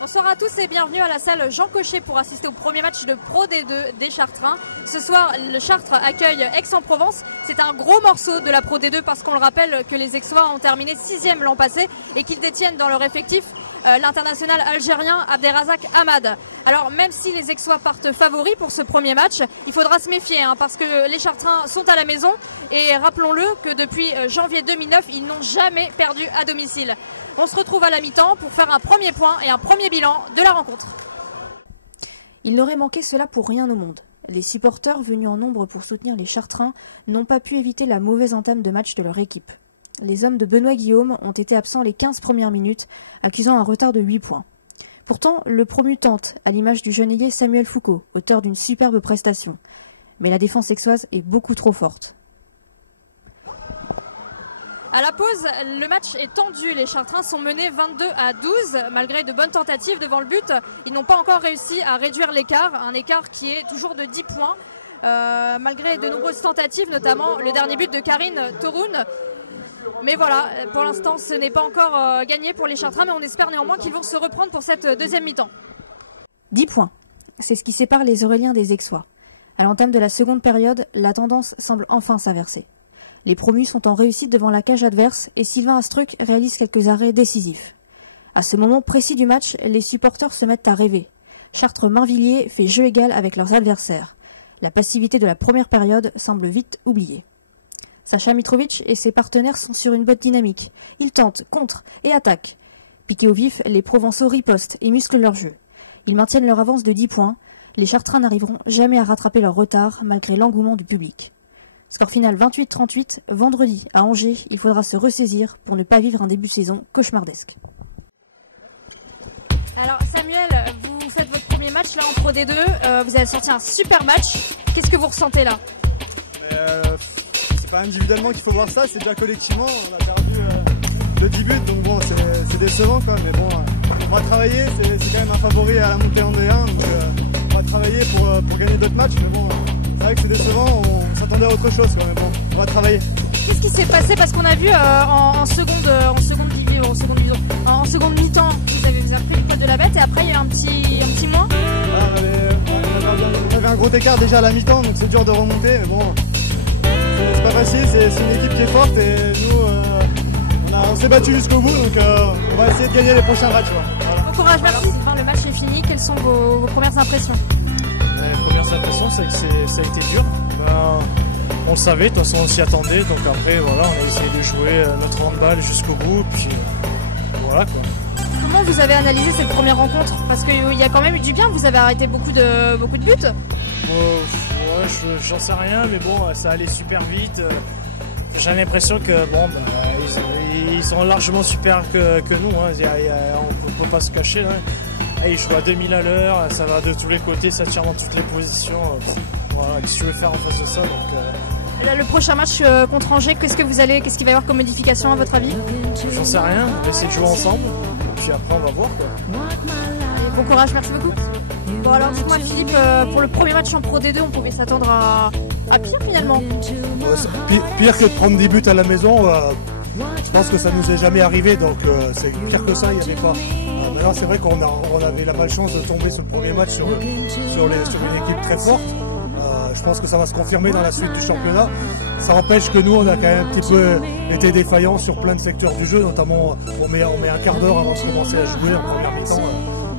Bonsoir à tous et bienvenue à la salle Jean Cochet pour assister au premier match de Pro D2 des Chartrains. Ce soir, le Chartres accueille Aix-en-Provence. C'est un gros morceau de la Pro D2 parce qu'on le rappelle que les Aixois ont terminé 6e l'an passé et qu'ils détiennent dans leur effectif l'international algérien Abderrazak Hamad. Alors même si les Aixois partent favoris pour ce premier match, il faudra se méfier parce que les Chartrains sont à la maison et rappelons-le que depuis janvier 2009, ils n'ont jamais perdu à domicile. On se retrouve à la mi-temps pour faire un premier point et un premier bilan de la rencontre. Il n'aurait manqué cela pour rien au monde. Les supporters venus en nombre pour soutenir les Chartrains n'ont pas pu éviter la mauvaise entame de match de leur équipe. Les hommes de Benoît Guillaume ont été absents les 15 premières minutes, accusant un retard de 8 points. Pourtant, le promu tente, à l'image du jeune ailier Samuel Foucault, auteur d'une superbe prestation. Mais la défense aixoise est beaucoup trop forte. À la pause, le match est tendu. Les Chartrains sont menés 22-12. Malgré de bonnes tentatives devant le but, ils n'ont pas encore réussi à réduire l'écart. Un écart qui est toujours de 10 points. Malgré de nombreuses tentatives, notamment le dernier but de Karine Toroun. Mais voilà, pour l'instant, ce n'est pas encore gagné pour les Chartrains. Mais on espère néanmoins qu'ils vont se reprendre pour cette deuxième mi-temps. 10 points. C'est ce qui sépare les Auréliens des Aixois. À l'entame de la seconde période, la tendance semble enfin s'inverser. Les promus sont en réussite devant la cage adverse et Sylvain Astruc réalise quelques arrêts décisifs. À ce moment précis du match, les supporters se mettent à rêver. Chartres-Marvilliers fait jeu égal avec leurs adversaires. La passivité de la première période semble vite oubliée. Sacha Mitrovic et ses partenaires sont sur une bonne dynamique. Ils tentent, contrent et attaquent. Piqués au vif, les Provençaux ripostent et musclent leur jeu. Ils maintiennent leur avance de 10 points. Les Chartrains n'arriveront jamais à rattraper leur retard malgré l'engouement du public. Score final 28-38, vendredi à Angers, il faudra se ressaisir pour ne pas vivre un début de saison cauchemardesque. Alors Samuel, vous faites votre premier match là en Pro D2, vous avez sorti un super match. Qu'est-ce que vous ressentez là? C'est pas individuellement qu'il faut voir ça, c'est déjà collectivement. On a perdu de 10 buts, donc bon, c'est décevant quoi. Mais bon, on va travailler, c'est quand même un favori à la montée en D1, donc on va travailler pour gagner d'autres matchs. Mais bon, c'est vrai que c'est décevant, on s'attendait à autre chose quoi, mais bon, on va travailler. Qu'est-ce qui s'est passé? Parce qu'on a vu en seconde mi-temps, vous avez pris le poil de la bête et après il y a eu un petit moins. On avait un gros écart déjà à la mi-temps, donc c'est dur de remonter, mais bon, c'est pas facile, c'est une équipe qui est forte et nous, on s'est battu jusqu'au bout, donc on va essayer de gagner les prochains matchs. Voilà. Bon courage, merci. Enfin, le match est fini, quelles sont vos premières impressions? Les premières impressions, c'est que ça a été dur. On le savait, de toute façon on s'y attendait, donc après voilà, on a essayé de jouer notre handball jusqu'au bout, puis voilà quoi. Comment vous avez analysé cette première rencontre? Parce qu'il y a quand même eu du bien, vous avez arrêté beaucoup de buts. Ouais, j'en sais rien, mais bon, ça allait super vite. J'ai l'impression que ils sont largement supérieurs que nous, on ne peut pas se cacher. Ils jouent à 2000 à l'heure, ça va de tous les côtés, ça tire dans toutes les positions. Voilà, qu'est-ce que tu veux faire en face de ça Là, le prochain match contre Angers, qu'est-ce qu'il va y avoir comme modification à votre avis? J'en sais rien, on va essayer de jouer ensemble, puis après on va voir quoi. Et bon courage, merci beaucoup. Bon alors dites-moi Philippe, pour le premier match en Pro D2, on pouvait s'attendre à pire finalement. Pire que de prendre des buts à la maison, je pense que ça nous est jamais arrivé, donc c'est pire que ça, il n'y avait pas. Maintenant c'est vrai qu'on avait la malchance de tomber sur le premier match sur une équipe très forte. Je pense que ça va se confirmer dans la suite du championnat. Ça empêche que nous, on a quand même un petit peu été défaillants sur plein de secteurs du jeu, notamment on met un quart d'heure avant de commencer à jouer en première mi-temps.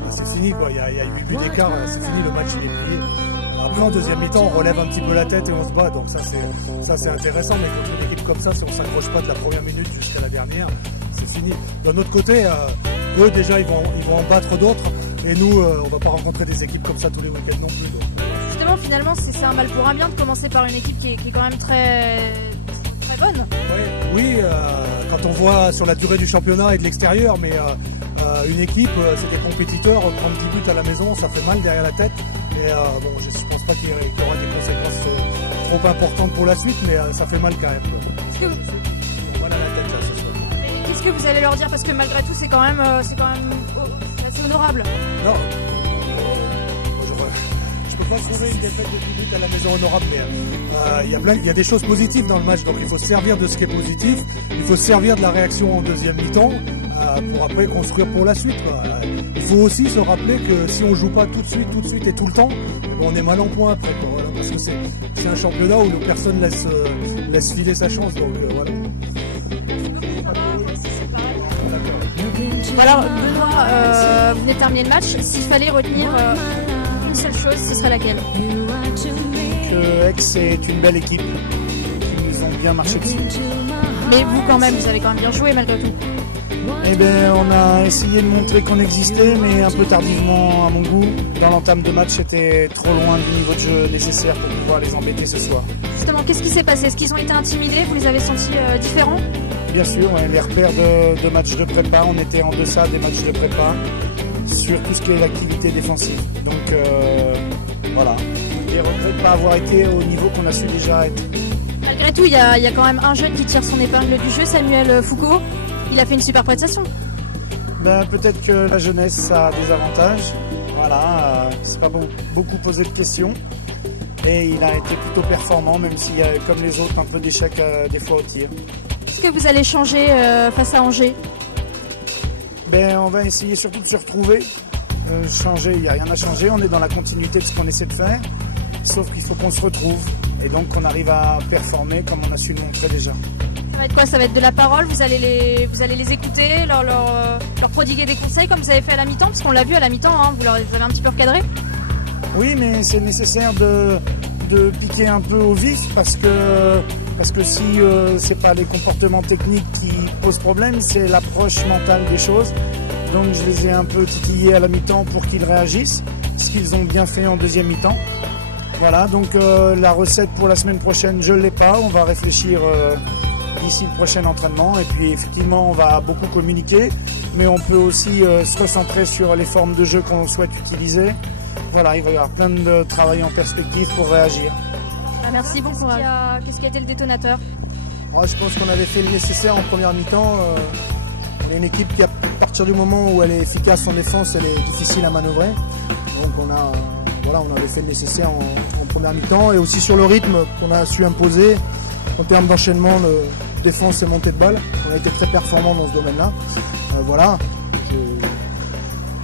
C'est fini quoi, il y a 8 buts d'écart, c'est fini, le match il est plié. Après en deuxième mi-temps, on relève un petit peu la tête et on se bat, donc ça c'est intéressant, mais contre une équipe comme ça, si on s'accroche pas de la première minute jusqu'à la dernière, c'est fini. D'un autre côté, eux déjà ils vont en battre d'autres, et nous on va pas rencontrer des équipes comme ça tous les week-ends non plus. Donc. Justement, finalement, c'est un mal pour un bien de commencer par une équipe qui est quand même très bonne. Oui, quand on voit sur la durée du championnat et de l'extérieur, mais une équipe, c'est des compétiteurs, prendre 10 buts à la maison, ça fait mal derrière la tête. Et bon, je ne pense pas qu'il y aura des conséquences trop importantes pour la suite, mais ça fait mal quand même. Voilà la tête là ce soir. Et qu'est-ce que vous allez leur dire? Parce que malgré tout, c'est quand même assez honorable. Non. Je peux pas trouver une défaite de 10 buts à la maison honorable, mais il y a des choses positives dans le match, donc il faut se servir de ce qui est positif, il faut se servir de la réaction en deuxième mi-temps, pour après construire pour la suite, quoi. Il faut aussi se rappeler que si on joue pas tout de suite et tout le temps, on est mal en point après, quoi, voilà, parce que c'est un championnat où personne laisse filer sa chance, donc voilà. Voilà, Benoît, vous venez de terminer le match. S'il fallait retenir une seule chose, ce serait laquelle? Que Aix est une belle équipe, qui nous ont bien marché dessus. Mais vous quand même, vous avez quand même bien joué malgré tout. Eh bien, on a essayé de montrer qu'on existait, mais un peu tardivement à mon goût. Dans l'entame de match, c'était trop loin du niveau de jeu nécessaire pour pouvoir les embêter ce soir. Justement, qu'est-ce qui s'est passé? Est-ce qu'ils ont été intimidés? Vous les avez sentis différents? Bien sûr, ouais, les repères de matchs de prépa, on était en deçà des matchs de prépa sur tout ce qui est l'activité défensive. Donc voilà, les regrets de ne pas avoir été au niveau qu'on a su déjà être. Malgré tout, il y a quand même un jeune qui tire son épingle du jeu, Samuel Foucault. Il a fait une super prestation. Ben, peut-être que la jeunesse a des avantages. Voilà, c'est pas beaucoup posé de questions. Et il a été plutôt performant, même s'il y a, comme les autres, un peu d'échecs des fois au tir. Qu'est-ce que vous allez changer face à Angers? Ben, on va essayer surtout de se retrouver. Changer, il n'y a rien à changer. On est dans la continuité de ce qu'on essaie de faire. Sauf qu'il faut qu'on se retrouve. Et donc qu'on arrive à performer comme on a su le montrer déjà. Ça va être quoi? Ça va être de la parole? Vous allez les écouter, leur prodiguer des conseils comme vous avez fait à la mi-temps? Parce qu'on l'a vu à la mi-temps, hein, vous avez un petit peu recadré. Oui, mais c'est nécessaire de piquer un peu au vif parce que si c'est pas les comportements techniques qui posent problème, c'est l'approche mentale des choses. Donc je les ai un peu titillés à la mi-temps pour qu'ils réagissent, ce qu'ils ont bien fait en deuxième mi-temps. Voilà, donc la recette pour la semaine prochaine, je ne l'ai pas. On va réfléchir d'ici le prochain entraînement. Et puis effectivement, on va beaucoup communiquer, mais on peut aussi se recentrer sur les formes de jeu qu'on souhaite utiliser. Voilà, il va y avoir plein de travail en perspective pour réagir. Merci, bon courage. Qu'est-ce qui a été le détonateur? Je pense qu'on avait fait le nécessaire en première mi-temps. On est une équipe qui, à partir du moment où elle est efficace en défense, elle est difficile à manœuvrer. Donc on avait fait le nécessaire en première mi-temps. Et aussi sur le rythme qu'on a su imposer en termes d'enchaînement de défense et montée de balle. On a été très performants dans ce domaine-là. Voilà.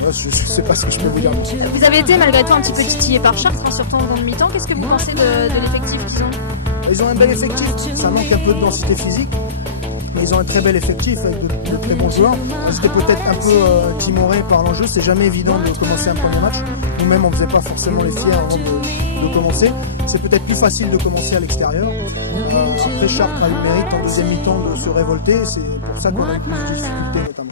Je ne sais pas ce que je peux vous dire. Vous avez été malgré tout un petit peu titillé par Chartres, hein, surtout en seconde mi-temps. Qu'est-ce que vous pensez de l'effectif qu'ils ont? Ils ont un bel effectif. Ça manque un peu de densité physique. Mais ils ont un très bel effectif avec de très bons joueurs. Ils étaient peut-être un peu timorés par l'enjeu. C'est jamais évident de commencer un premier match. Nous-mêmes, on ne faisait pas forcément les fiers avant de commencer. C'est peut-être plus facile de commencer à l'extérieur. Après, Chartres a eu le mérite en deuxième mi-temps de se révolter. C'est pour ça qu'on a eu plus de difficultés notamment.